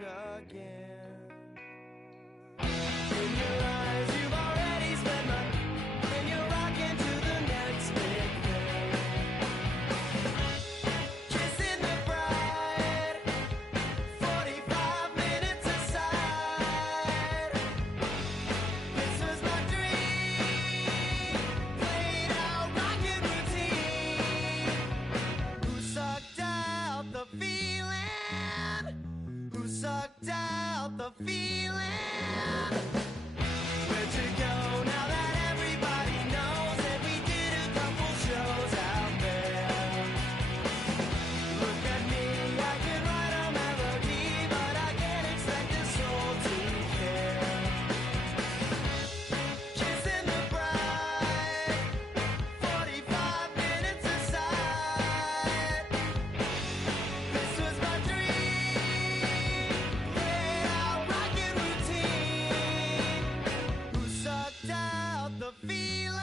world again. In your eyes, you've already spent money, and you're rocking to the next big thing. Kissing the bride, 45 minutes aside. This was my dream, played out rockin' routine. Who sucked out the feeling? Who sucked out the feeling? Where'd you go now that everybody knows that we did a couple shows out there? Look at me, I can write a melody, but I can't expect a soul to care. Kissing the bride, 45 minutes aside. This was my dream, played out rockin' routine. Who sucked out the feeling?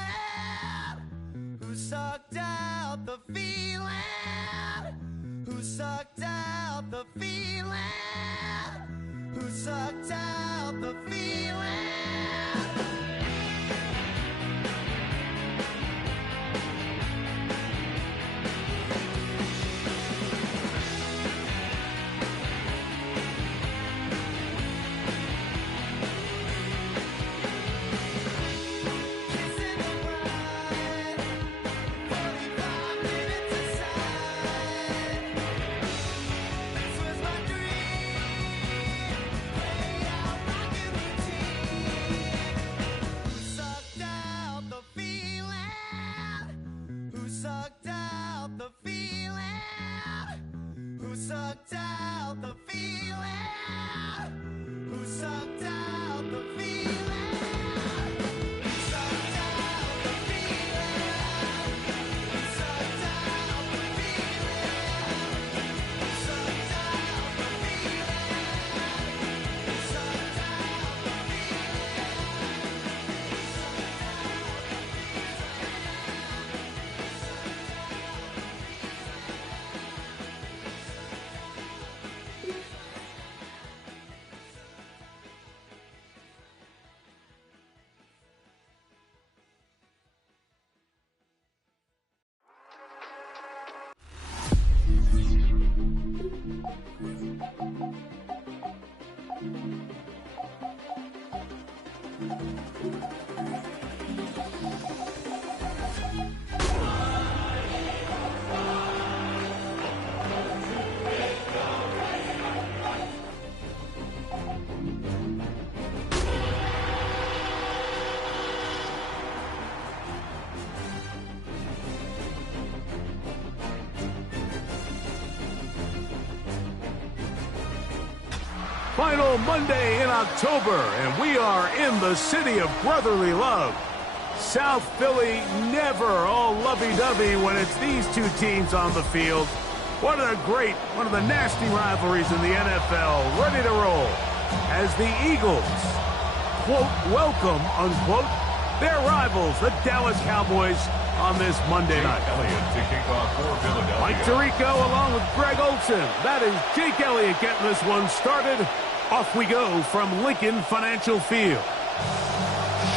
Who sucked out the feeling? Who sucked out the feeling? Who sucked out the feeling? Kissing the bride, 45 minutes aside. This was my dream, played out rockin' routine. Who sucked out the feeling? Who sucked out the feeling? Who sucked out the feeling? Who sucked out the feeling? Who sucked out the feeling? Who sucked out the feeling? Who sucked out the feeling? Who sucked out the Final Monday in October, and we are in the city of brotherly love. South Philly never all lovey-dovey when it's these two teams on the field. One of the nasty rivalries in the NFL, ready to roll. As the Eagles, quote, welcome, unquote, their rivals, the Dallas Cowboys, on this Monday night. Elliott to kick off for Philadelphia. Mike Tirico along with Greg Olson. That is Jake Elliott getting this one started. Off we go from Lincoln Financial Field.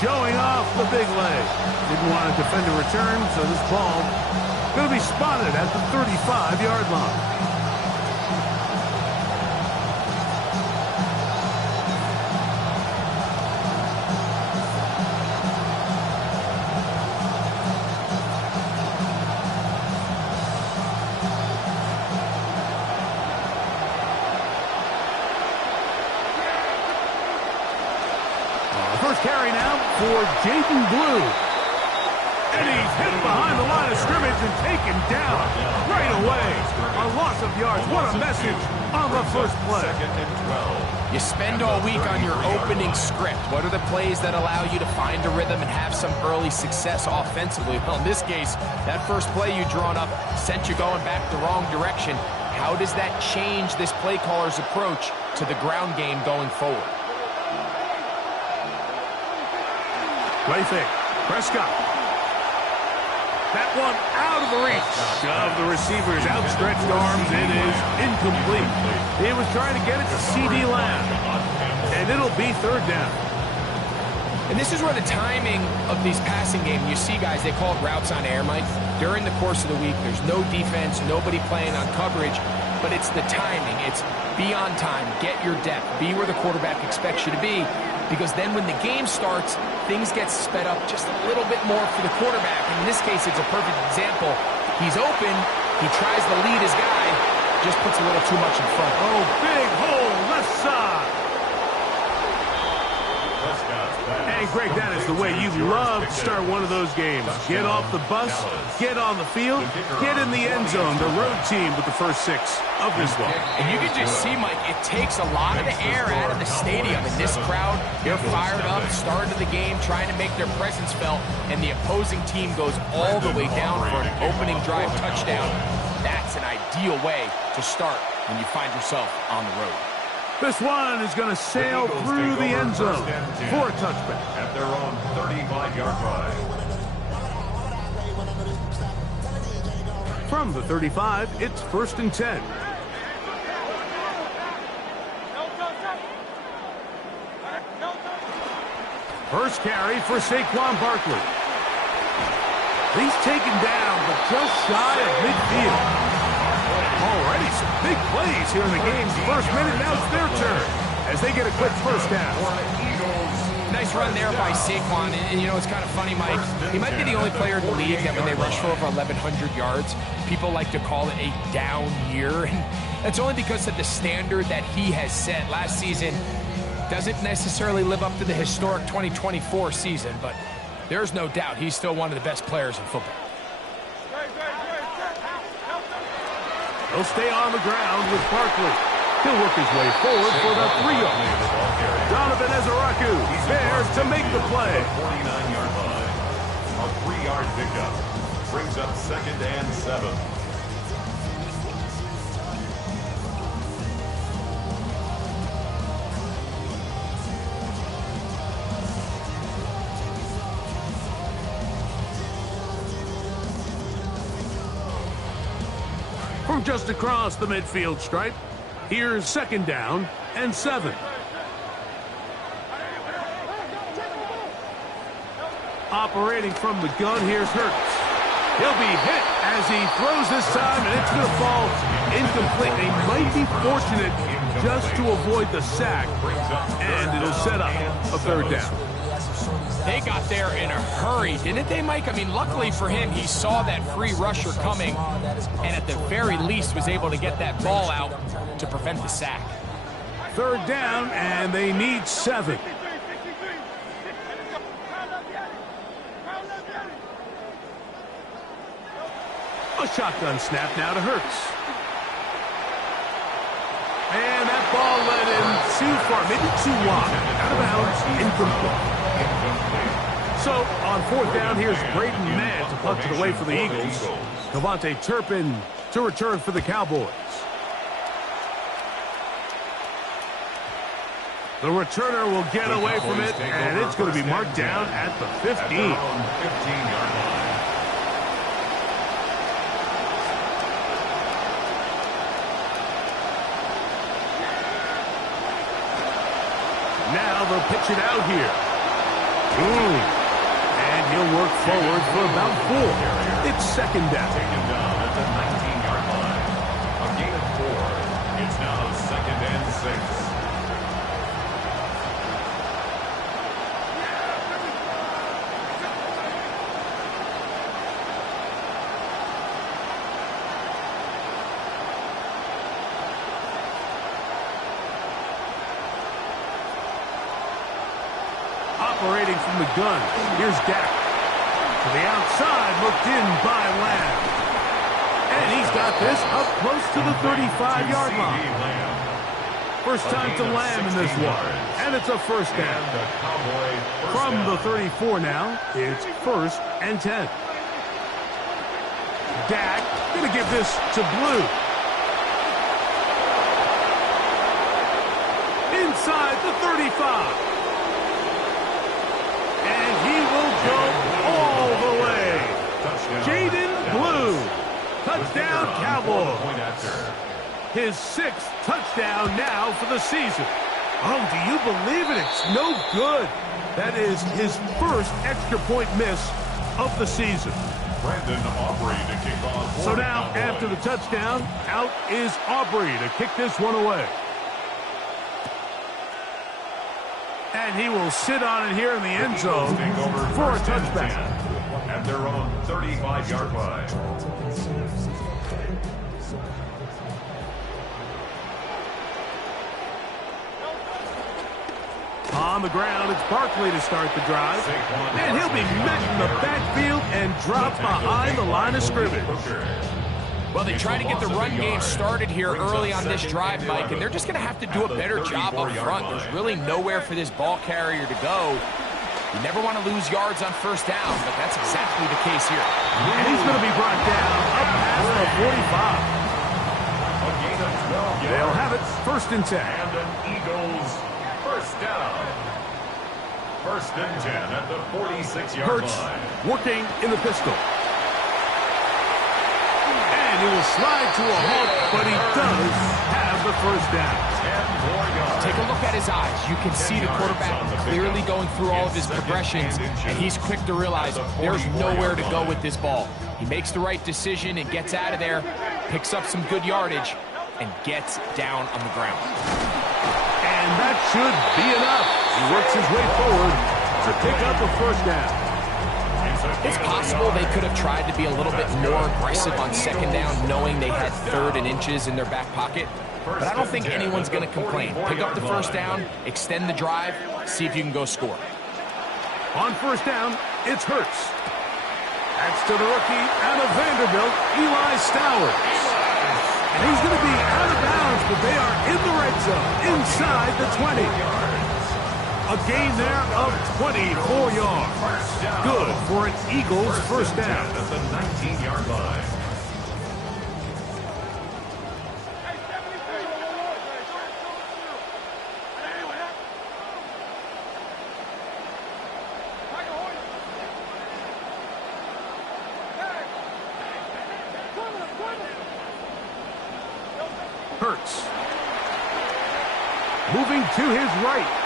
Showing off the big leg. Didn't want to defend a return, so this ball going to be spotted at the 35-yard line. First carry now for Jaden Blue. And he's hit behind the line of scrimmage and taken down right away. A loss of yards. What a message on the first play. Second and 12. You spend all week on your opening script. What are the plays that allow you to find a rhythm and have some early success offensively? Well, in this case, that first play you drawn up sent you going back the wrong direction. How does that change this play caller's approach to the ground game going forward? Play fake. Prescott. That one out of the reach of the receiver's outstretched arms. It is incomplete. He was trying to get it to C.D. Lamb. And it'll be third down. And this is where the timing of these passing games, you see guys, they call it routes on air, Mike. During the course of the week, there's no defense, nobody playing on coverage, but it's the timing. It's be on time, get your depth, be where the quarterback expects you to be, because then when the game starts, things get sped up just a little bit more for the quarterback. And in this case, it's a perfect example. He's open, he tries to lead his guy, just puts a little too much in front. Oh, big hole, left side. And Greg, that is the way you love to start one of those games. Get off the bus, get on the field, get in the end zone. The road team with the first 6 of this one. And you can just see, Mike, it takes a lot of the air out of the stadium. And this crowd, they're fired up, started the game, trying to make their presence felt. And the opposing team goes all the way down for an opening drive touchdown. That's an ideal way to start when you find yourself on the road. This one is going to sail through the end zone for a touchback. At their own 35-yard line. From the 35, it's 1st and 10. First carry for Saquon Barkley. He's taken down, but just shy of midfield. Already some big plays here in the game's first minute. Now it's their turn as they get a quick first down. Nice run there by Saquon. And you know, it's kind of funny, Mike. He might be the only player in the league that when they rush for over 1,100 yards, people like to call it a down year. And that's only because of the standard that he has set. Last season doesn't necessarily live up to the historic 2024 season, but there's no doubt he's still one of the best players in football. He'll stay on the ground with Barkley. He'll work his way forward for the 3-yard. Donovan Ezaraku there to make the play. 49-yard line. A 3-yard pickup brings up 2nd and 7. From just across the midfield stripe, here's 2nd down and 7. Operating from the gun, here's Hurts. He'll be hit as he throws this time, and it's going to fall incomplete. They might be fortunate just to avoid the sack, and it'll set up a 3rd down. They got there in a hurry, didn't they, Mike? I mean, luckily for him, he saw that free rusher coming, and at the very least was able to get that ball out to prevent the sack. 3rd down, and they need 7. A shotgun snap now to Hurts. And that ball led him too far, maybe too wide. Out of bounds, incomplete. So, on 4th down, here's Braden Mann to punt it away for the Eagles. Devontae Turpin to return for the Cowboys. The returner will get away from it, and it's going to be marked down at the 15. 15-yard line. Now they'll pitch it out here. And he'll work forward for about 4. It's 2nd down. Taken down at the 19-yard line. A gain of 4. It's now 2nd and 6. Operating from the gun, here's Dak. To the outside, looked in by Lamb. And he's got this up close to the 35-yard line. First time to Lamb in this one. And it's a 1st down. From the 34 now, it's 1st and 10. Dak going to give this to Blue. Inside the 35. And he will go all the way. Jaden Blue. Touchdown, Cowboys. his 6th touchdown now for the season. Oh, do you believe it? It's no good. That is his first extra point miss of the season. Brandon Aubrey to kick off. So now, after the touchdown, out is Aubrey to kick this one away. And he will sit on it here in the end zone for a touchback. At their own 35-yard line. On the ground, it's Barkley to start the drive. And he'll be met in the backfield and dropped behind the line of scrimmage. Well, they try to get the run game started here early on this drive, Mike, and they're just going to have to do a better job up front. There's really nowhere for this ball carrier to go. You never want to lose yards on first down, but that's exactly the case here. And he's going to be brought down up past the 45. A gain of 12 yards. They'll have it first and 10. And an Eagles first down. First and 10 at the 46-yard Hurts line. working in the pistol. And he will slide to a halt, but he does have the first down. 10 more yards. Take a look at his eyes. You can see the quarterback clearly going through all of his progressions, and he's quick to realize there's nowhere to go with this ball. He makes the right decision and gets out of there, picks up some good yardage, and gets down on the ground. And that should be enough. He works his way forward to pick up a first down. It's possible they could have tried to be a little bit more aggressive on second down, knowing they had 3rd and inches in their back pocket. But I don't think anyone's going to complain. Pick up the first down, extend the drive, see if you can go score. On first down, it's Hurts. That's to the rookie out of Vanderbilt, Eli Stowers. And he's going to be out of bounds, but they are in the red zone, inside the 20. A gain there of 24 yards. Good for an Eagles first down. At the 19-yard line. Hurts. Moving to his right.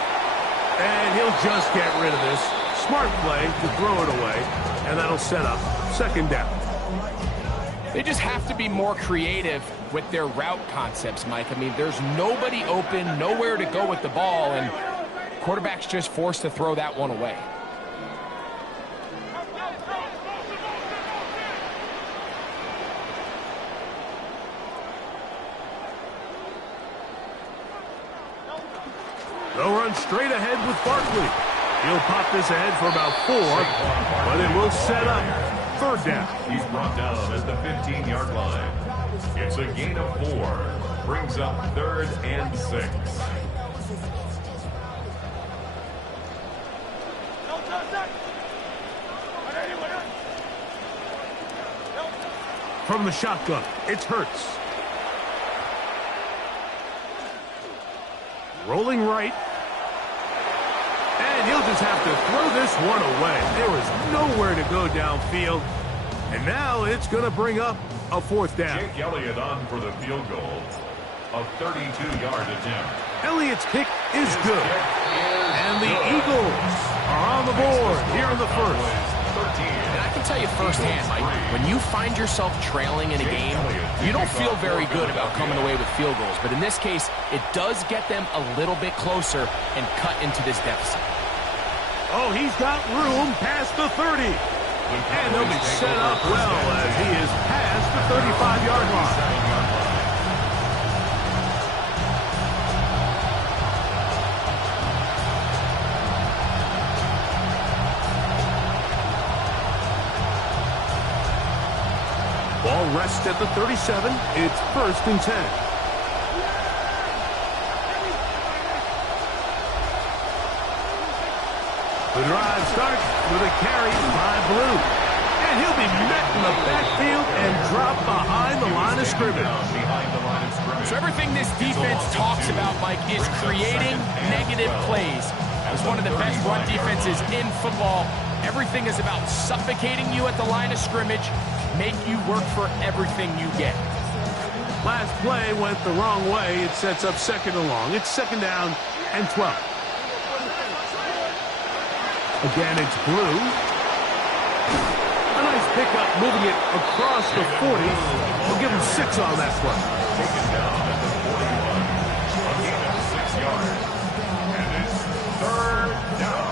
And he'll just get rid of this. Smart play to throw it away. And that'll set up second down. They just have to be more creative with their route concepts, Mike. I mean, there's nobody open, nowhere to go with the ball, and quarterback's just forced to throw that one away. They'll run straight ahead with Barkley. He'll pop this ahead for about 4, but it will set up third down. He's brought down at the 15-yard line. It's a gain of 4. Brings up 3rd and 6. From the shotgun, it's Hurts. Rolling right. And he'll just have to throw this one away. There is nowhere to go downfield. And now it's going to bring up a fourth down. Jake Elliott on for the field goal. A 32-yard attempt. Elliott's kick is good. And the Eagles are on the board here in the first. And I can tell you firsthand, Mike, when you find yourself trailing in a game, you don't feel very good about coming away with field goals. But in this case, it does get them a little bit closer and cut into this deficit. Oh, he's got room past the 30. And they'll be set up well as he is past the 35-yard line. Ball rests at the 37. It's first and 10. The drive starts with a carry by Blue. And he'll be met in the backfield and dropped behind the line of scrimmage. So everything this defense talks about, Mike, is creating negative plays. It's one of the best run defenses in football. Everything is about suffocating you at the line of scrimmage, make you work for everything you get. Last play went the wrong way. It sets up second and long. It's second down and 12. Again, it's Blue. A nice pickup moving it across the 40. We'll give him 6 on that play. Taken down at the 41. A gain of 6 yards. And it's third down.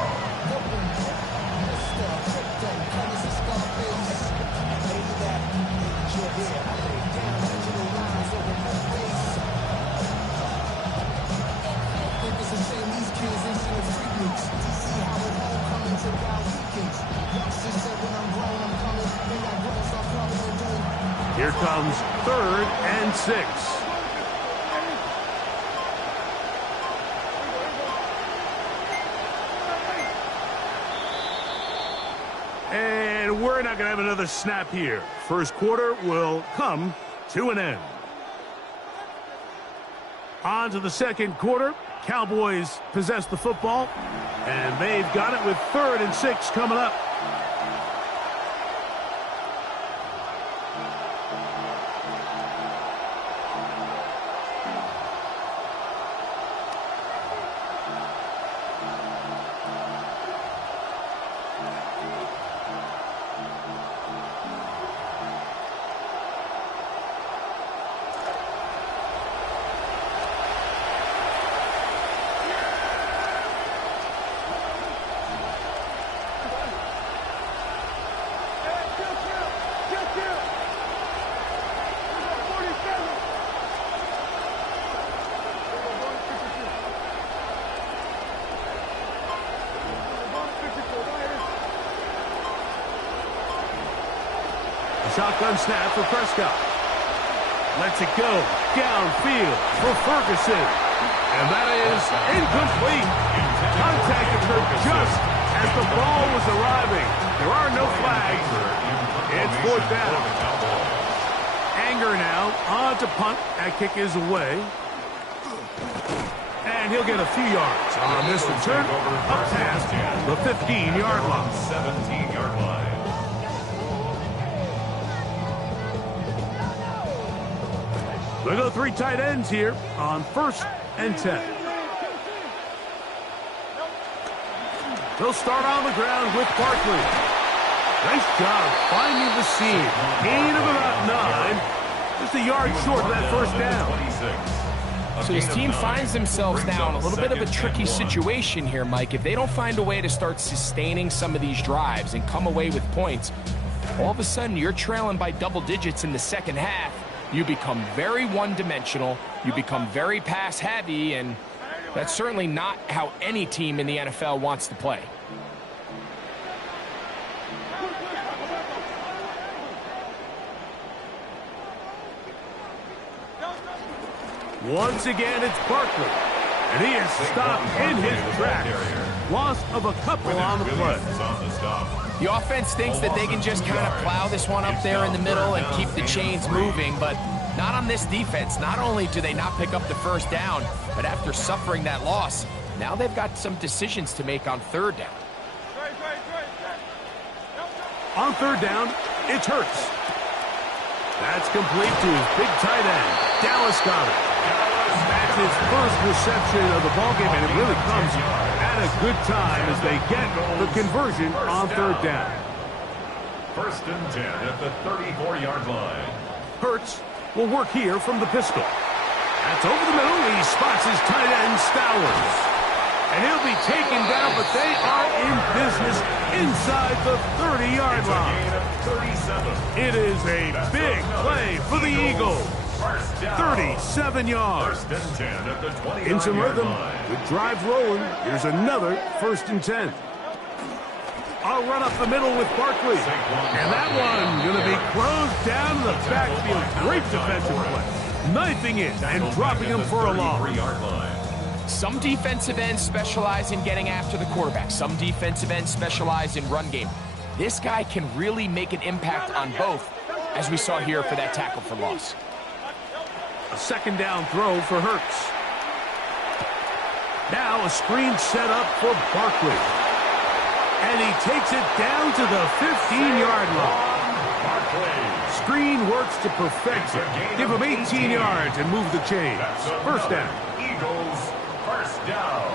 Here comes third and 6. And we're not going to have another snap here. First quarter will come to an end. On to the second quarter. Cowboys possess the football, and they've got it with third and 6 coming up. Shotgun snap for Prescott. Lets it go downfield for Ferguson. And that is incomplete. Contact occurred just as the ball was arriving. There are no flags. It's fourth down. Anger now on to punt. That kick is away. And he'll get a few yards on this return up past the 15-yard line. 17-yard line. They go 3 tight ends here on first and 10. They'll start on the ground with Barkley. Nice job finding the seam. Gain of about 9. Just a yard short of that first down. So his team finds themselves now in a little bit of a tricky situation here, Mike. If they don't find a way to start sustaining some of these drives and come away with points, all of a sudden you're trailing by double digits in the second half. You become very one-dimensional, you become very pass-heavy, and that's certainly not how any team in the NFL wants to play. Once again, it's Barkley, and he is stopped in his tracks. Loss of a couple on the play. The offense thinks that they can just kind of plow this one up there in the middle and keep the chains moving, but not on this defense. Not only do they not pick up the first down, but after suffering that loss, now they've got some decisions to make on third down. On third down, it's Hurts. That's complete to his big tight end. Dallas got it. That's his first reception of the ballgame, and it really comes at a good time as they get the conversion on third down. First and 10 at the 34-yard line. Hurts will work here from the pistol. That's over the middle. He spots his tight end, Stowers. And he'll be taken down, but they are in business inside the 30-yard line. 37. It is a big play for the Eagles. 37 yards. First and 10 at the 29-yard In some rhythm, line. with drive rolling, here's another first and 10. I'll run up the middle with Barkley. And that one going to be closed down in the backfield. Great defensive play. Knifing it and dropping him for a loss. 33-yard line. Some defensive ends specialize in getting after the quarterback. Some defensive ends specialize in run game. This guy can really make an impact on both, as we saw here for that tackle for loss. A second down throw for Hurts. Now a screen set up for Barkley. And he takes it down to the 15-yard line. Screen works to perfection. Give him 18 yards and move the chains. First down. Eagles, first down.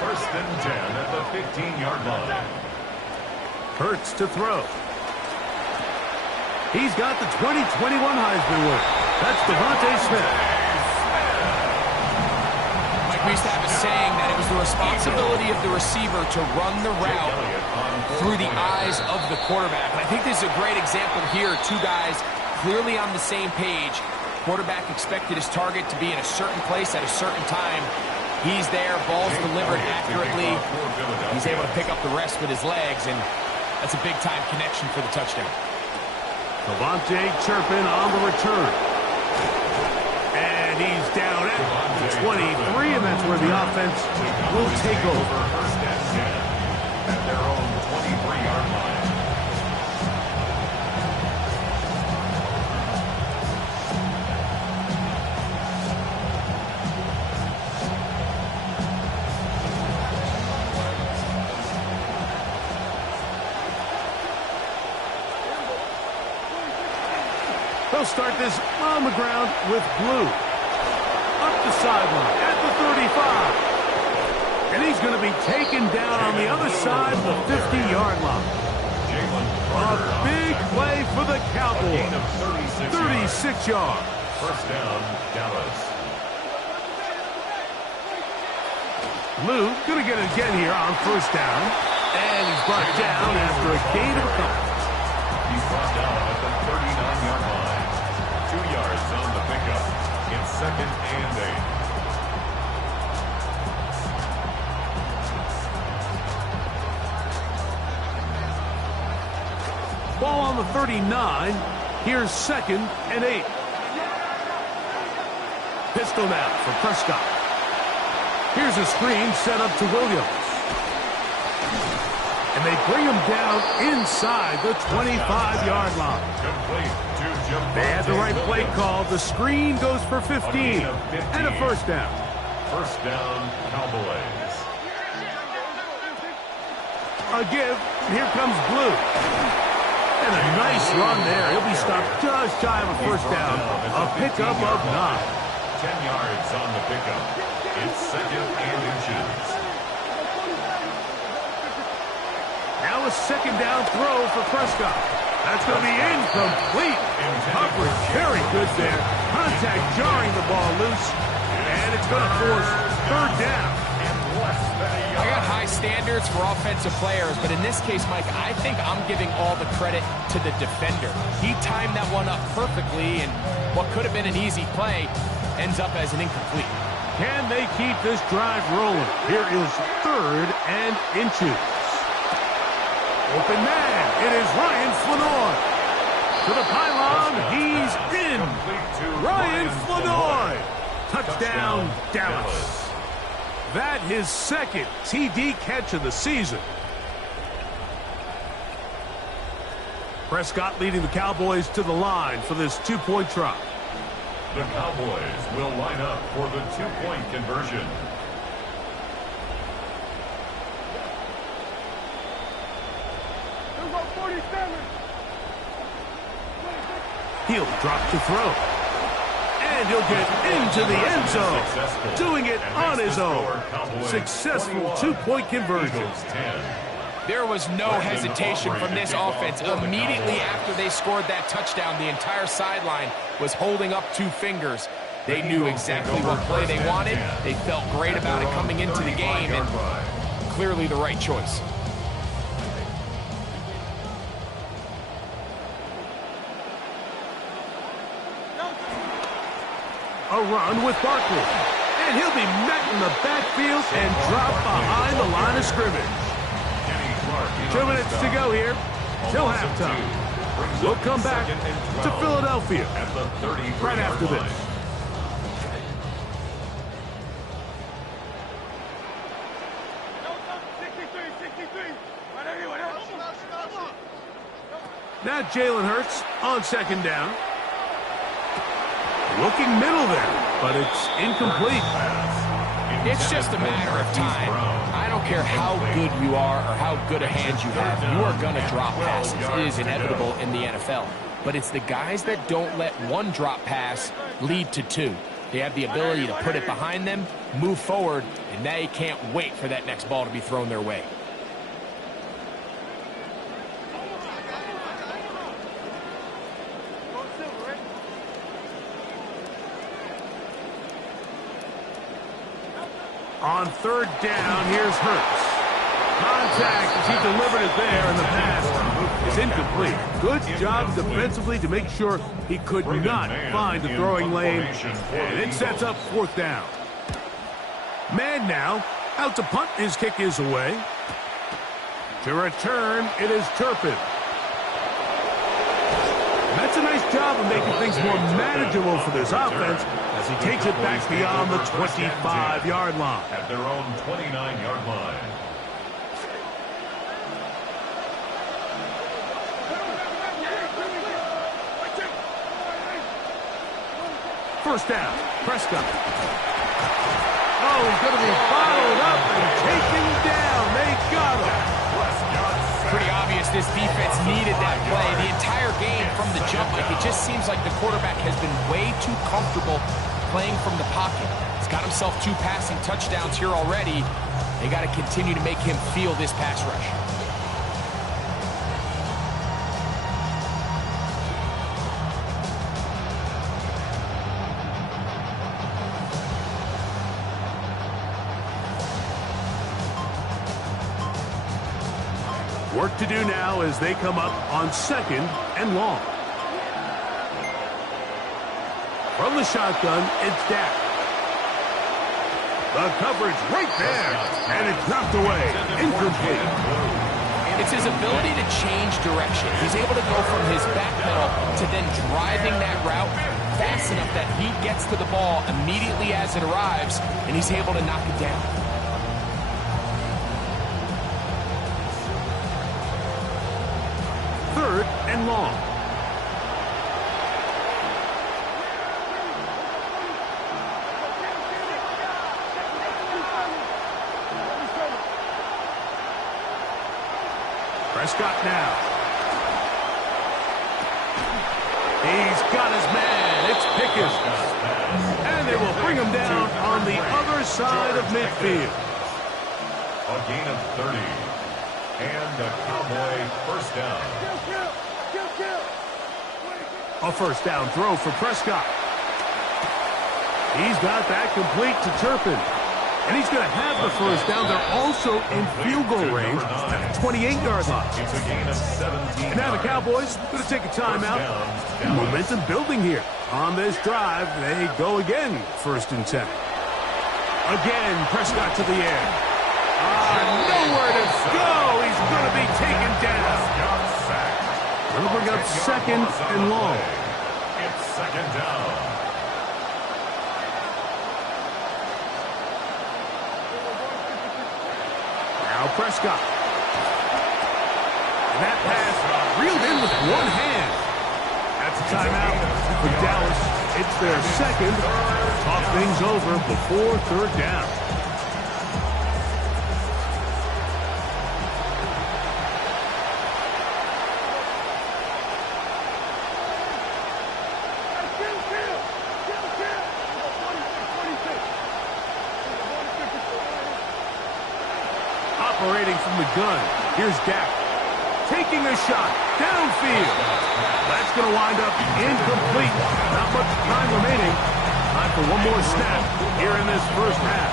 First and 10 at the 15-yard line. Hurts to throw. He's got the 2021 Heisman winner. That's Devontae Smith. Mike, we used to have a saying that it was the responsibility of the receiver to run the route through the eyes of the quarterback. And I think this is a great example here. Two guys clearly on the same page. Quarterback expected his target to be in a certain place at a certain time. He's there, ball's delivered accurately. He's able to pick up the rest with his legs, and that's a big-time connection for the touchdown. Devontae Turpin on the return. And he's down at the 23, and that's where the offense will take over. First and 10 at their own 23-yard line. They'll start this on the ground with Blue. Up the sideline at the 35. And he's going to be taken down on the other side of the 50-yard line. A big play for the Cowboys. 36 yards. First down, Dallas. Blue going to get it again here on first down. And he's brought down after a gain of a couple. He's brought down at the 39-yard line. 2 yards on the pickup. It's second and 8. Ball on the 39. Here's second and 8. Pistol now for Prescott. Here's a screen set up to Williams. And they bring him down inside the 25-yard line. They had the right play call. The screen goes for 15 and a first down. First down, Cowboys. A give. Here comes Blue. And a nice run there. He'll be stopped just shy of a first down. A pickup of 9. 10 yards on the pickup. It's second and inches. Now a second down throw for Prescott. That's going to be incomplete. Coverage very good there. Contact jarring the ball loose. And it's going to force third down. I got high standards for offensive players, but in this case, Mike, I think I'm giving all the credit to the defender. He timed that one up perfectly, and what could have been an easy play ends up as an incomplete. Can they keep this drive rolling? Here is third and inches. Open man. It is Ryan Flanoy. To the pylon. He's in. Ryan Flanoy. Touchdown, Dallas. That his second TD catch of the season. Prescott leading the Cowboys to the line for this two-point try. The Cowboys will line up for the two-point conversion. He'll drop to throw. And he'll get into the end zone. Doing it on his own. Successful two-point conversion. There was no hesitation from this offense. Immediately after they scored that touchdown, the entire sideline was holding up two fingers. They knew exactly what play they wanted. They felt great about it coming into the game, and clearly the right choice. A run with Barkley. And he'll be met in the backfield and dropped behind the line of scrimmage. 2 minutes to go here till halftime. We'll come back to Philadelphia right after this. Now Jalen Hurts on second down. Looking middle there, but it's incomplete. It's just a matter of time. I don't care how good you are or how good a hand you have, you are going to drop passes. It is inevitable in the NFL. But it's the guys that don't let one drop pass lead to two. They have the ability to put it behind them, move forward, and they can't wait for that next ball to be thrown their way. On third down, here's Hurts. Contact as he delivered it there, and the pass is incomplete. Good job defensively to make sure he could not find the throwing lane, and it sets up fourth down. Man now, out to punt. His kick is away. To return, it is Turpin. That's a nice job of making things more manageable for this offense as he takes it back beyond the 25-yard line. At their own 29-yard line. First down, Prescott. Oh, he's going to be followed up and taken down. They got him. Pretty obvious this defense needed that play the entire game from the jump. Like, it just seems like the quarterback has been way too comfortable playing from the pocket. He's got himself 2 passing touchdowns here already. They got to continue to make him feel this pass rush. Work to do now as they come up on second and long. From the shotgun, it's Dak. The coverage right there, and it's knocked away. Incomplete. It's his ability to change direction. He's able to go from his back pedal to then driving that route fast enough that he gets to the ball immediately as it arrives, and he's able to knock it down. Third and long. Prescott now. He's got his man. It's Pickens. And they will bring him down on the other side of midfield. A gain of 30. And a Cowboy first down. A first down throw for Prescott. He's got that complete to Turpin. And he's going to have the first down. They're also in field goal range at the 28-yard line. It's a gain of 17. And now the Cowboys going to take a timeout. Momentum building here. On this drive, they go again, 1st and 10. Again, Prescott to the air. Nowhere to go. He's going to be taken down. They'll bring up second and long. It's second down. Now Prescott. And that pass reeled in with one hand. That's a timeout for Dallas. It's their second. Talk things over before 3rd down. Operating from the gun. Here's Dak. Taking a shot. Downfield. That's going to wind up incomplete. Not much time remaining. Time for one more snap here in this first half.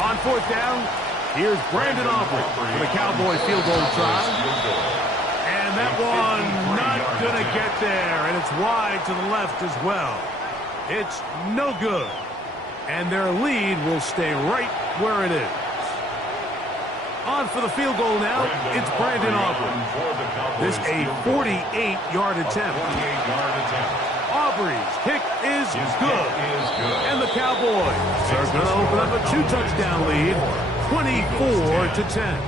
On 4th down, here's Brandon Aubrey for the Cowboy field goal try. And that one not going to get there. And it's wide to the left as well. It's no good. And their lead will stay right where it is. On for the field goal now, it's Brandon Aubrey. This a 48-yard attempt. Aubrey's kick is good. And the Cowboys are going to open up a 2-touchdown lead, 24-10.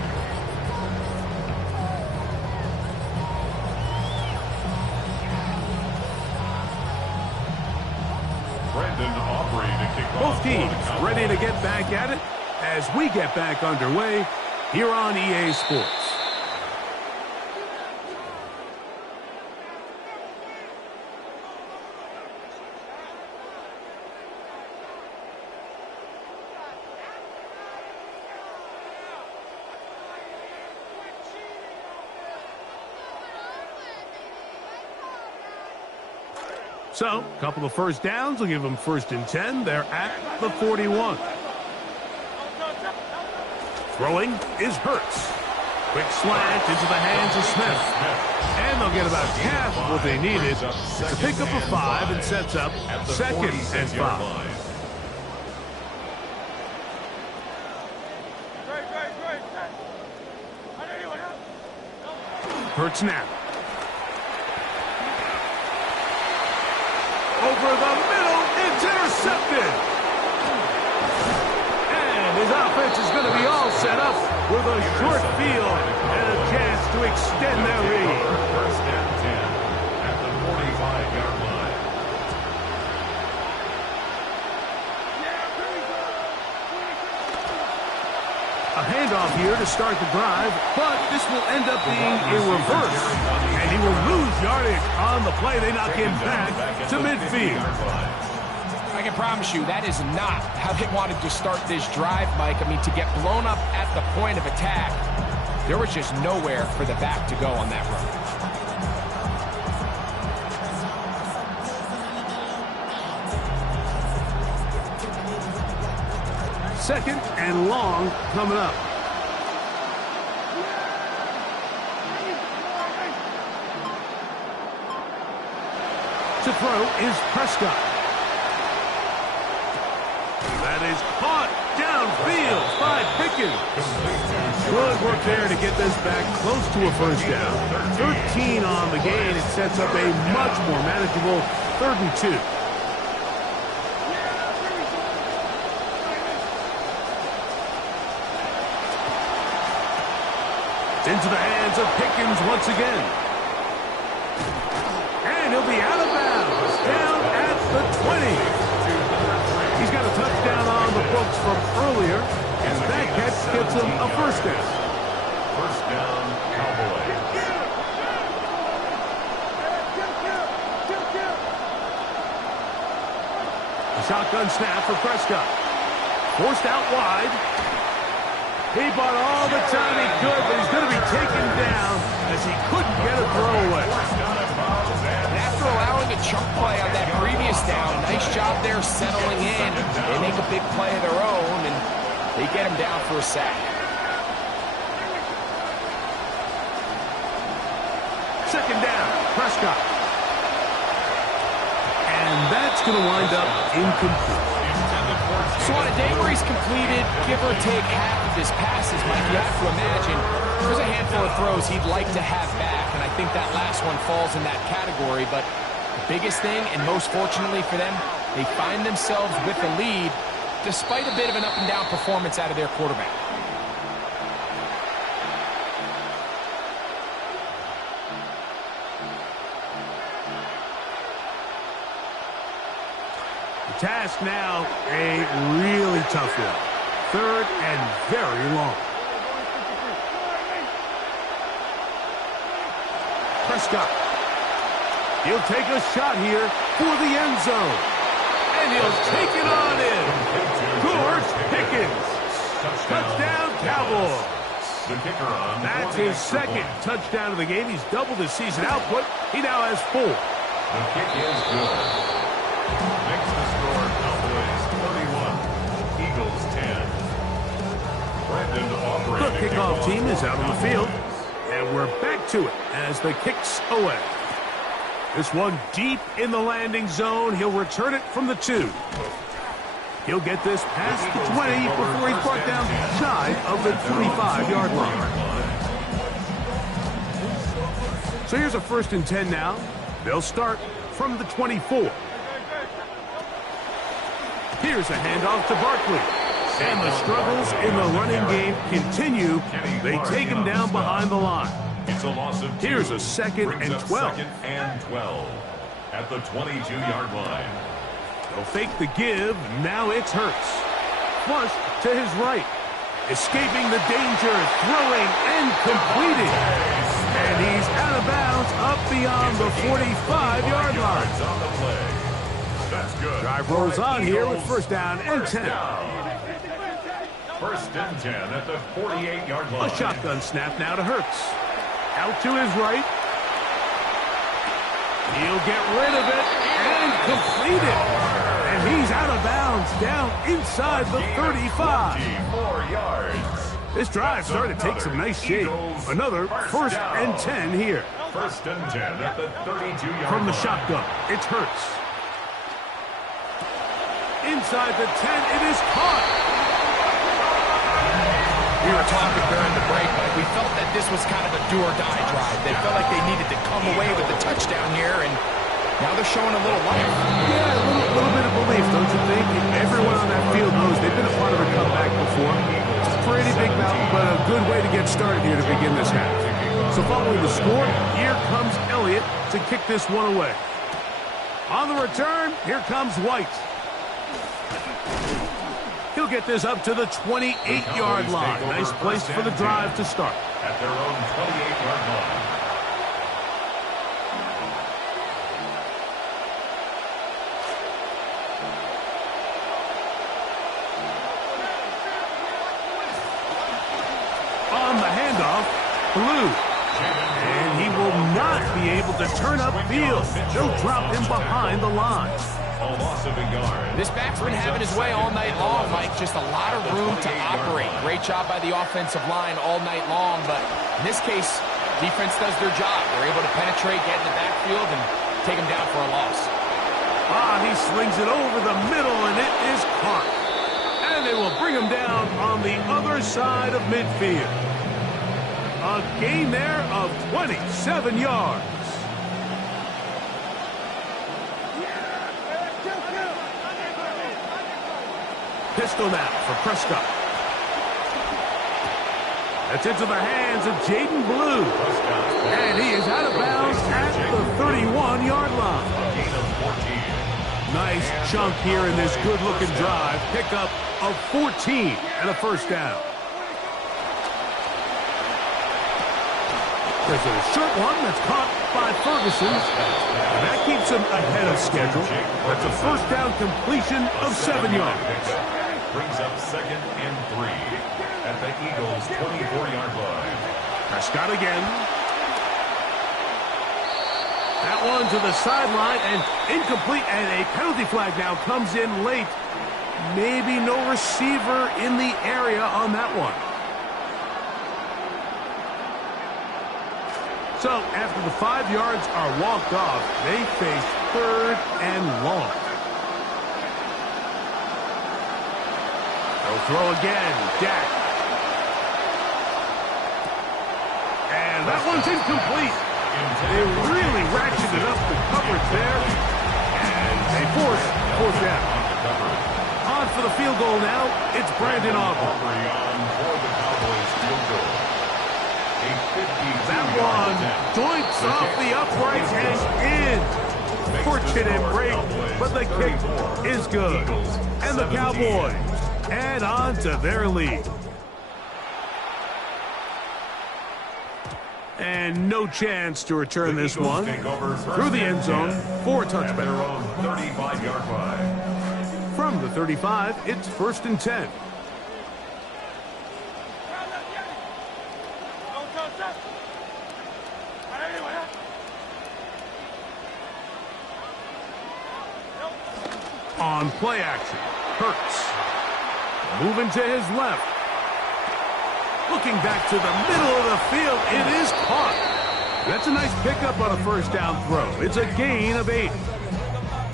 Brandon Aubrey to kick Both teams ready to get back at it as we get back underway here on EA Sports. So, a couple of first downs will give them 1st and 10. They're at the 41. Throwing is Hurts. Quick slant into the hands of Smith. And they'll get about half of what they needed to pick up a 5 and sets up 2nd and 5. Hurts now. Over the middle, it's intercepted. And his offense is going to be all set up with a short field and a chance to extend their lead. 1st and 10 at the 45-yard line. A handoff here to start the drive, but this will end up being a reverse. And he will lose yardage on the play. They knock him back to midfield. I can promise you that is not how they wanted to start this drive, Mike. I mean, to get blown up at the point of attack, there was just nowhere for the back to go on that run. 2nd and long coming up. To throw is Prescott. That is caught downfield by Pickens. Good work there to get this back close to a 1st down. 13 on the gain. It sets up a much more manageable 3rd and 2. Into the hands of Pickens once again. And he'll be out of bounds, down at the 20. He's got a touchdown on the books from earlier, and that catch gets him a 1st down. 1st down, Cowboys. A shotgun snap for Prescott. Forced out wide. He bought all the time he could, but he's going to be taken down as he couldn't get a throw away. And after allowing a chunk play on that previous down, nice job there settling in. They make a big play of their own, and they get him down for a sack. 2nd down, Prescott. And that's going to wind up incomplete. So on a day where he's completed, give or take half of his passes, Mike, you have to imagine there's a handful of throws he'd like to have back, and I think that last one falls in that category. But the biggest thing, and most fortunately for them, they find themselves with the lead despite a bit of an up-and-down performance out of their quarterback. Task now, a really tough one. 3rd and very long. Prescott. He'll take a shot here for the end zone. And he'll take it on in. George Pickens. Touchdown, Cowboys. The kicker on. That's his 2nd touchdown of the game. He's doubled his season output. He now has 4. The kick is good. Makes the score Cowboys 31, Eagles 10. The kickoff team is out on the field, and we're back to it as the kick's away. This one deep in the landing zone. He'll return it from the 2. He'll get this past the 20 before he's brought down shy of the 25-yard line. So here's a 1st and 10 now. They'll start from the 24. Here's a handoff to Barkley. And the struggles in the running game continue. They take him down behind the line. It's a loss of 2. Here's a 2nd and 12. 2nd and 12 at the 22-yard line. He'll fake the give. Now it's Hurts. Flush to his right. Escaping the danger. Throwing and completing. And he's out of bounds up beyond the 45-yard line. On the play. That's good. Drive rolls on here with first down and 10. First and 10 at the 48-yard line. A shotgun snap now to Hurts. Out to his right. He'll get rid of it and complete it. And he's out of bounds down inside the 35. 4 yards. This drive started to take some nice shape. Another first and 10 here. First and 10 at the 32-yard line. From the shotgun, it's Hurts. Inside the 10, it is caught. We were talking during the break, but we felt that this was kind of a do-or-die drive. They felt like they needed to come away with the touchdown here, and now they're showing a little life. Yeah, a little bit of belief, don't you think? Everyone on that field knows they've been a part of a comeback before. It's a pretty big mountain, but a good way to get started here to begin this half. So following the score, here comes Elliott to kick this one away. On the return, here comes White. He'll get this up to the 28-yard line. Nice place for the drive to start. At their own 28-yard line. On the handoff, Blue. And he will not be able to turn upfield. They'll drop him behind the line. A loss of a yard. This back's been having his way all night long, Mike. Just a lot of room to operate. Great job by the offensive line all night long, but in this case, defense does their job. They're able to penetrate, get in the backfield, and take him down for a loss. He slings it over the middle, and it is caught. And they will bring him down on the other side of midfield. A gain there of 27 yards. Pistol now for Prescott. That's into the hands of Jaden Blue. And he is out of bounds at the 31-yard line. A gain of 14. Nice chunk here in this good-looking drive. Pickup of 14 and a first down. There's a short one that's caught by Ferguson. And that keeps him ahead of schedule. That's a first down completion of 7 yards. Brings up second and 3 at the Eagles' 24-yard line. Prescott again. That one to the sideline and incomplete, and a penalty flag now comes in late. Maybe no receiver in the area on that one. So after the 5 yards are walked off, they face third and long. They'll throw again. Dak. And that one's incomplete. They really ratcheted up the coverage there. And they force fourth down. On for the field goal now. It's Brandon Aubrey. That one doinks off the upright and in. Fortunate break, but the kick is good. And the Cowboys add on to their lead. And no chance to return this one through the end zone for a touchback. 35-yard line. From the 35, it's first and 10. On play action, Hurts. Moving to his left. Looking back to the middle of the field, it is caught. That's a nice pickup on a first down throw. It's a gain of 8.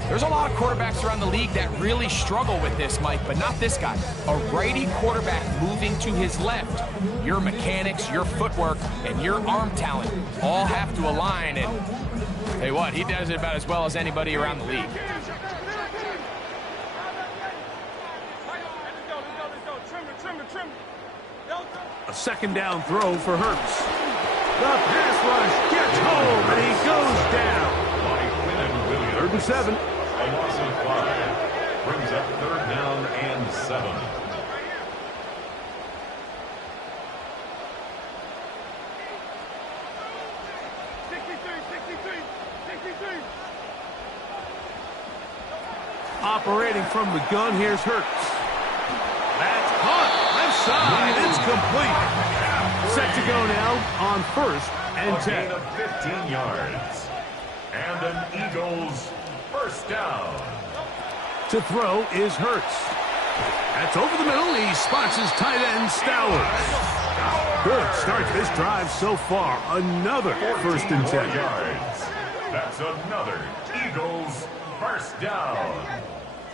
There's a lot of quarterbacks around the league that really struggle with this, Mike, but not this guy. A righty quarterback moving to his left. Your mechanics, your footwork, and your arm talent all have to align, and tell you what, he does it about as well as anybody around the league. A second down throw for Hurts. The pass rush gets home, and he goes down. 3rd and 7. A loss of 5. Brings up 3rd down and 7. Operating from the gun, here's Hurts. That's caught. Left side. It's complete. Set to go now on 1st and 10. A gain of 15 yards. And an Eagles 1st down. To throw is Hurts. That's over the middle. He spots his tight end, Stowers. Good start to this drive so far. Another 1st and 10. Yards. That's another Eagles 1st down.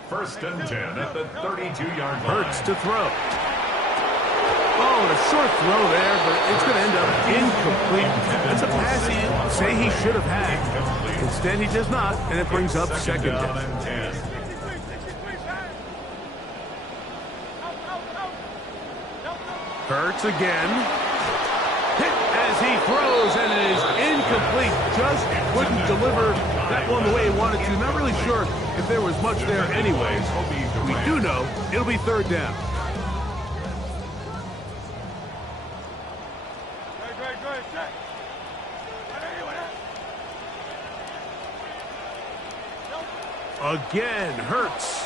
1st and 10 at the 32-yard line. Hurts to throw. Oh, and a short throw there, but it's going to end up incomplete. That's a pass he say he should have had. Instead, he does not, and it brings up 2nd down and 10. Hurts again. Hit as he throws, and it is incomplete. Just couldn't deliver that one the way he wanted to. Not really sure if there was much there anyways. We do know it'll be 3rd down. Again, Hurts.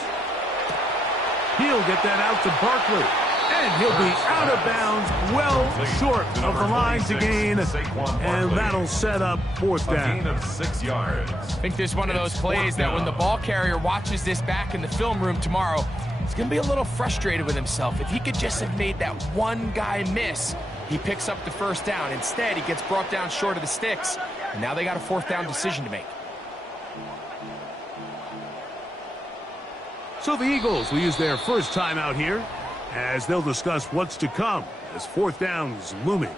He'll get that out to Barkley. And he'll be out of bounds, well short of the line to gain. And that'll set up 4th down. A gain of 6 yards. I think this is one of those plays that when the ball carrier watches this back in the film room tomorrow, he's going to be a little frustrated with himself. If he could just have made that one guy miss, he picks up the 1st down. Instead, he gets brought down short of the sticks. And now they got a 4th down decision to make. So the Eagles will use their first time out here as they'll discuss what's to come as 4th down is looming.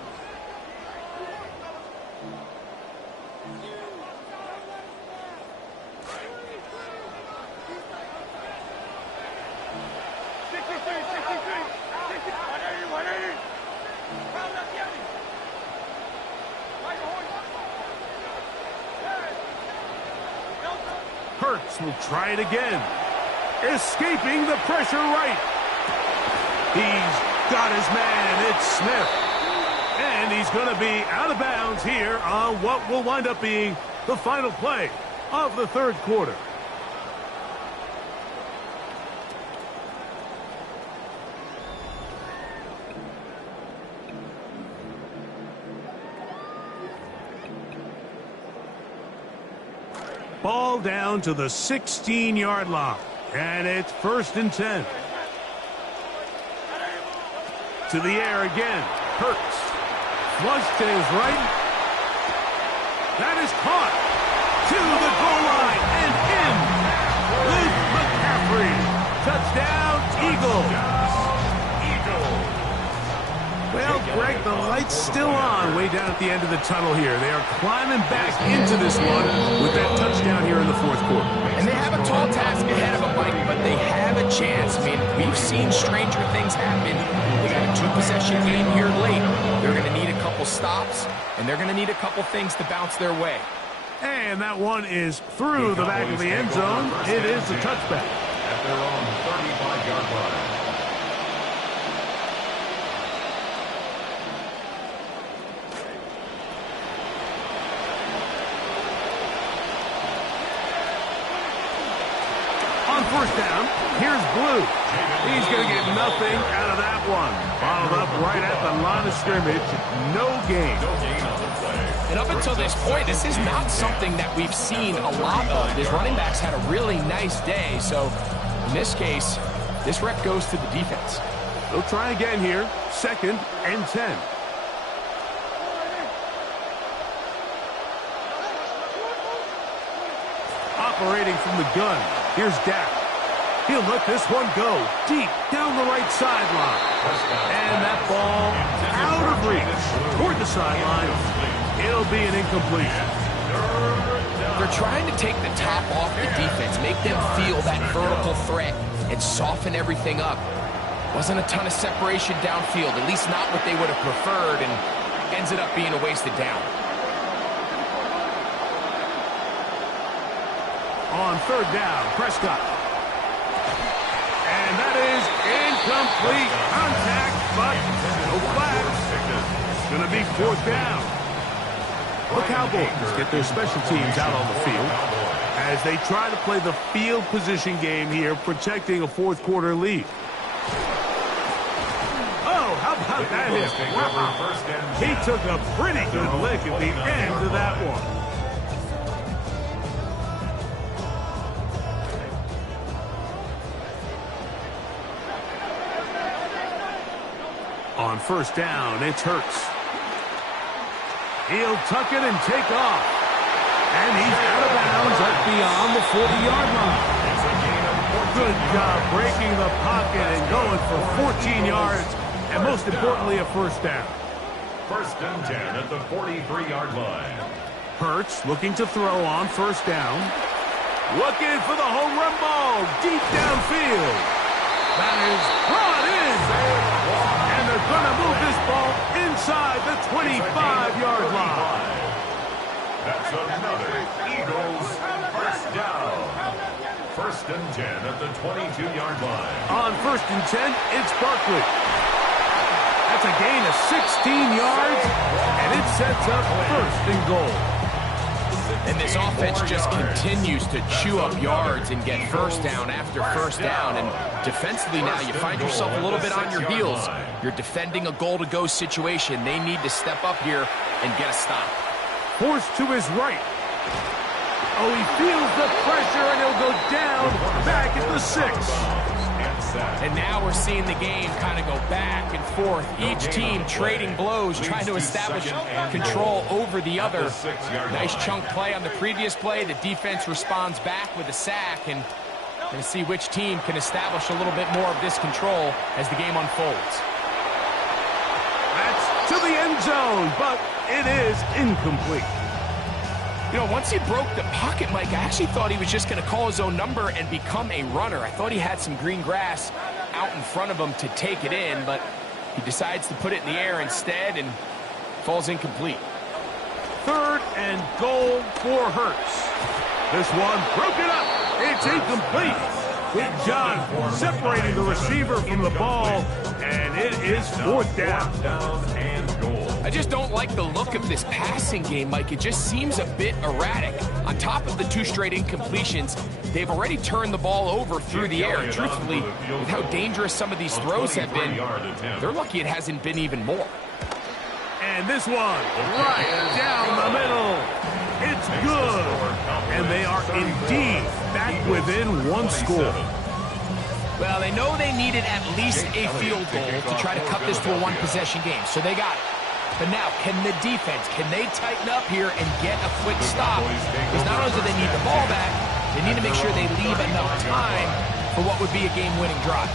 Hurts will try it again. Escaping the pressure right. He's got his man. It's Smith. And he's going to be out of bounds here on what will wind up being the final play of the 3rd quarter. Ball down to the 16-yard line. And it's 1st and 10. To the air again. Hurts. Flush to his right. That is caught. To the goal line and in. Luke McCaffrey. Touchdown, Eagles. Well, Greg, the light's still on way down at the end of the tunnel here. They are climbing back into this one with that touchdown here in the 4th quarter. And they have a tall task ahead of them, Mike, but they have a chance. I mean, we've seen stranger things happen. They got a 2-possession game here late. They're going to need a couple stops, and they're going to need a couple things to bounce their way. And that one is through the back of the end zone. It is a touchback. At their own 35-yard line. On 1st down, here's Blue. He's going to get nothing out of that one. Followed up right at the line of scrimmage. No gain. And up until this point, this is not something that we've seen a lot of. His running backs had a really nice day. So in this case, this rep goes to the defense. They'll try again here. 2nd and 10. Operating from the gun. Here's Dak. He'll let this one go deep down the right sideline. And that ball out of reach toward the sideline. It'll be an incompletion. They're trying to take the top off the defense, make them feel that vertical threat, and soften everything up. Wasn't a ton of separation downfield, at least not what they would have preferred, and ends up being a wasted down. On 3rd down, Prescott. And that is incomplete contact, but no flags. It's going to be 4th down. The Cowboys get their special teams out on the field as they try to play the field position game here, protecting a 4th quarter lead. Oh, how about that hit? Wow. He took a pretty good lick at the end of that one. On 1st down, it's Hurts. He'll tuck it and take off. And he's out of bounds up beyond the 40-yard line. Good job breaking the pocket and going for 14 yards, and most importantly, a 1st down. 1st and 10 at the 43-yard line. Hurts looking to throw on 1st down. Looking for the home run ball deep downfield. That is brought in. And they're going to move this ball inside the 25-yard line. That's another Eagles 1st down. 1st and 10 at the 22-yard line. On 1st and 10, it's Barkley. That's a gain of 16 yards, and it sets up 1st and goal. And this offense just continues to chew up yards and get 1st down after 1st down. And defensively now, you find yourself a little bit on your heels. You're defending a goal-to-go situation. They need to step up here and get a stop. Forced to his right. Oh, he feels the pressure, and he'll go down back at the 6. And now we're seeing the game kind of go back and forth. Each team trading blows, trying to establish control over the other. Nice chunk play on the previous play. The defense responds back with a sack, and we're going to see which team can establish a little bit more of this control as the game unfolds. That's to the end zone, but it is incomplete. You know, once he broke the pocket, Mike, I actually thought he was just going to call his own number and become a runner. I thought he had some green grass out in front of him to take it in, but he decides to put it in the air instead and falls incomplete. 3rd and goal for Hurts. This one broken up. It's incomplete. Good job separating the receiver from the ball, and it is 4th down. I just don't like the look of this passing game, Mike. It just seems a bit erratic. On top of the 2 straight incompletions, they've already turned the ball over through the air. And truthfully, with how dangerous some of these throws have been, they're lucky it hasn't been even more. And this one, right down the middle. It's good. And they are indeed back within 1 score. Well, they know they needed at least a field goal to try to cut this to a 1-possession game, so they got it. But now, can the defense, can they tighten up here and get a quick stop? Because not only do they need the ball back, they need to make sure they leave enough time for what would be a game-winning drive.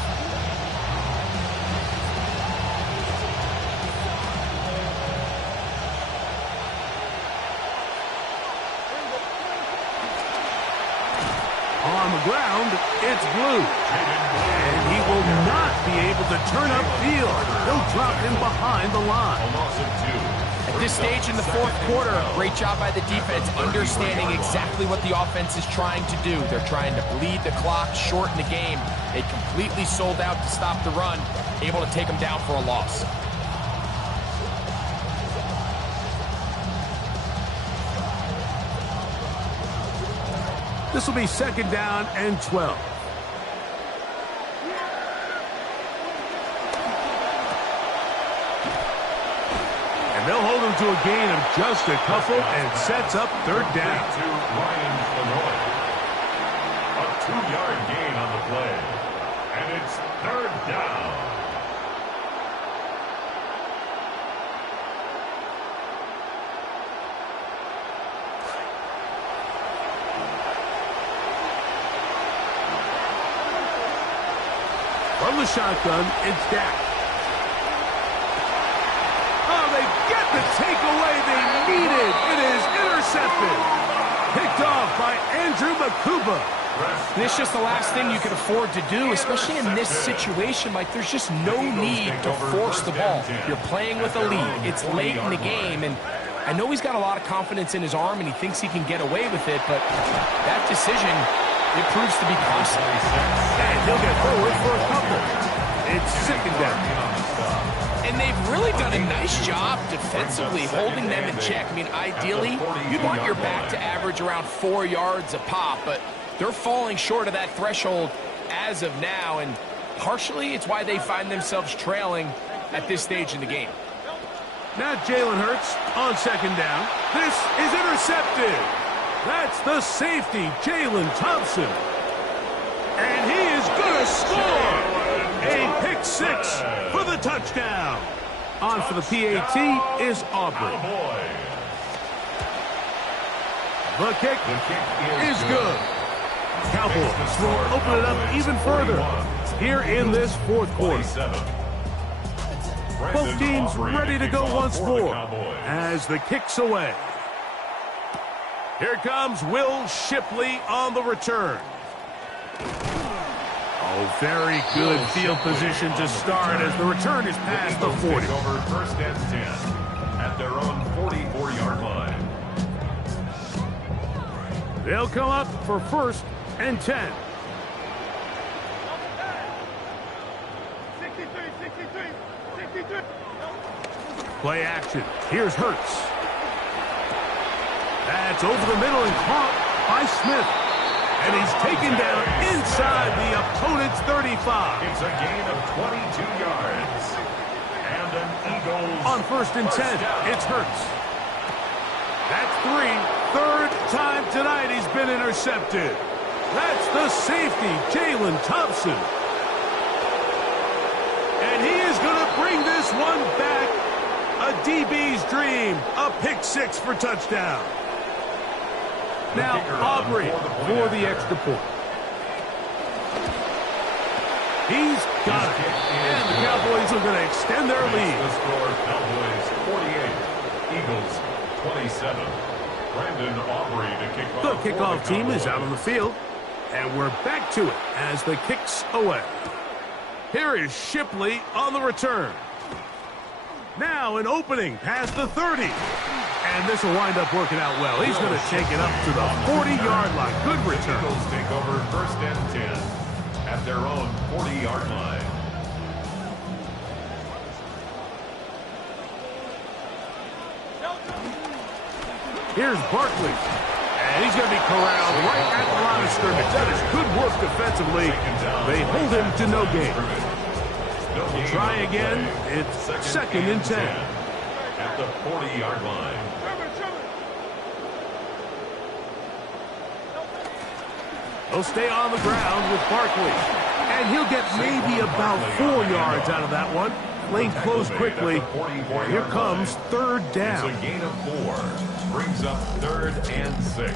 On the ground, it's Blue. And he will not be able to turn upfield. He'll drop him behind the line. At this stage in the 4th quarter, great job by the defense, understanding exactly what the offense is trying to do. They're trying to bleed the clock, shorten the game. They completely sold out to stop the run, able to take them down for a loss. This will be 2nd down and 12. And they'll hold him to a gain of just a couple and sets up 3rd down. A 2-yard gain on the play. And it's 3rd down. From the shotgun, it's Dak. Oh, they get the takeaway they needed. It is intercepted. Picked off by Andrew Makuba. And it's just the last thing you can afford to do, especially in this situation. Like, there's just no need to force the ball. You're playing with a lead. It's late in the game, and I know he's got a lot of confidence in his arm, and he thinks he can get away with it, but that decision it proves to be costly. And he'll get forward for a couple. It's second down. And they've really done a nice job defensively holding them in check. I mean, ideally, you'd want your back to average around 4 yards a pop, but they're falling short of that threshold as of now, and partially it's why they find themselves trailing at this stage in the game. Now Jalen Hurts on second down. This is intercepted. That's the safety, Jalen Thompson. And he is going to score. A pick six for the touchdown. On for the PAT is Aubrey. The kick is good. Cowboys will open it up even further here in this fourth quarter. Both teams ready to go once more as the kick's away. Here comes Will Shipley on the return. Oh, very good field position to start as the return is past the 40. Over first and 10 at their own 44-yard line. They'll come up for first and 10. 63. Play action. Here's Hurts. That's over the middle and caught by Smith. And he's taken down inside the opponent's 35. It's a gain of 22 yards. And an Eagles on first and 10, it's Hurts. That's three. Third time tonight he's been intercepted. That's the safety, Jalen Thompson. And he is going to bring this one back. A DB's dream. A pick six for touchdown. Now Aubrey for the extra point. He's got it. And the Cowboys are going to extend their lead. The score, Cowboys 48, Eagles 27. Brandon Aubrey to kick off. The kickoff team is out on the field. And we're back to it as the kick's away. Here is Shipley on the return. Now an opening past the 30. And this will wind up working out well. He's going to take it up to the 40-yard line. Good return. Eagles take over first and 10 at their own 40-yard line. Here's Barkley. And he's going to be corralled right at the line of scrimmage. That is good work defensively. They hold him to no gain. Try again. It's second and 10. At the 40-yard line. He'll stay on the ground with Barkley. And he'll get maybe about 4 yards out of that one. Lane closed quickly. Here comes third down. It's a gain of 4. Brings up third and 6.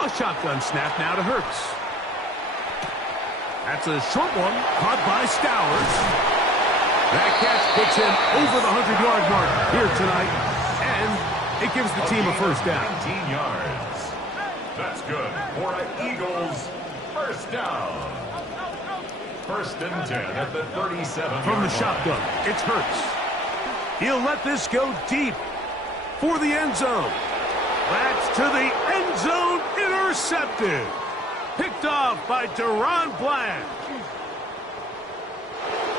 A shotgun snap now to Hurts. That's a short one, caught by Stowers. That catch puts him over the 100-yard mark here tonight, and it gives the team a first down. 19 yards. That's good for an Eagles first down. First and 10 at the 37. From the shotgun, it's Hurts. He'll let this go deep for the end zone. That's to the end zone, intercepted. Picked off by Deron Bland.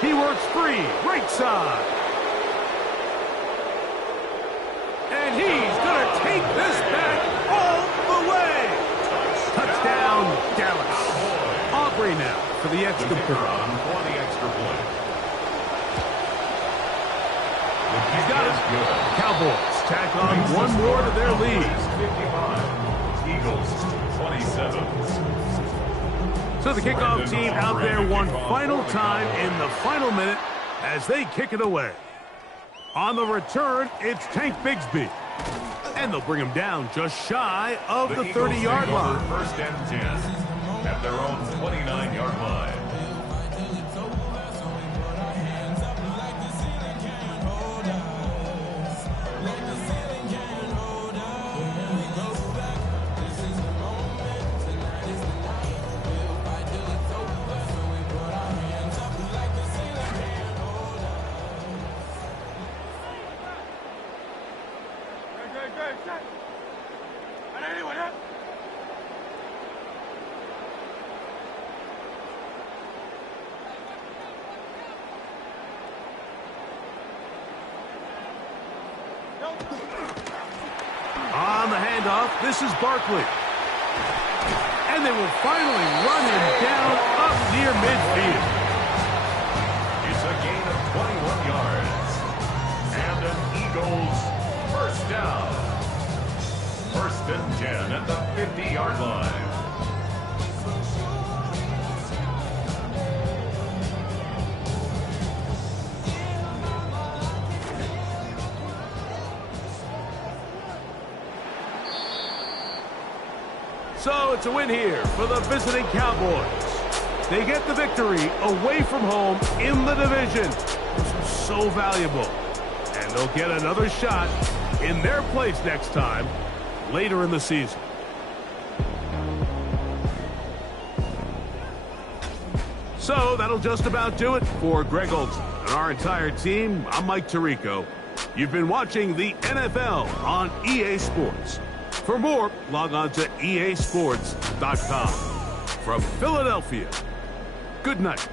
He works free, right side. And he's going to take this back all the way. Touchdown, Dallas. Aubrey now for the extra point. For the extra point. He's got it. Cowboys tack on one more to their lead. 55. Eagles 27. So the kickoff team out there one final time in the final minute as they kick it away. On the return, it's Tank Bigsby. And they'll bring him down just shy of the 30-yard line. First and 10 at their own 29-yard line. On the handoff, this is Barkley. And they will finally run him down up near midfield. It's a gain of 21 yards. And an Eagles first down. 1st and 10 at the 50-yard line. So it's a win here for the visiting Cowboys. They get the victory away from home in the division. This was so valuable. And they'll get another shot in their place next time, later in the season. So that'll just about do it for Greg Olson and our entire team. I'm Mike Tirico. You've been watching the NFL on EA Sports. For more, log on to easports.com. From Philadelphia, good night.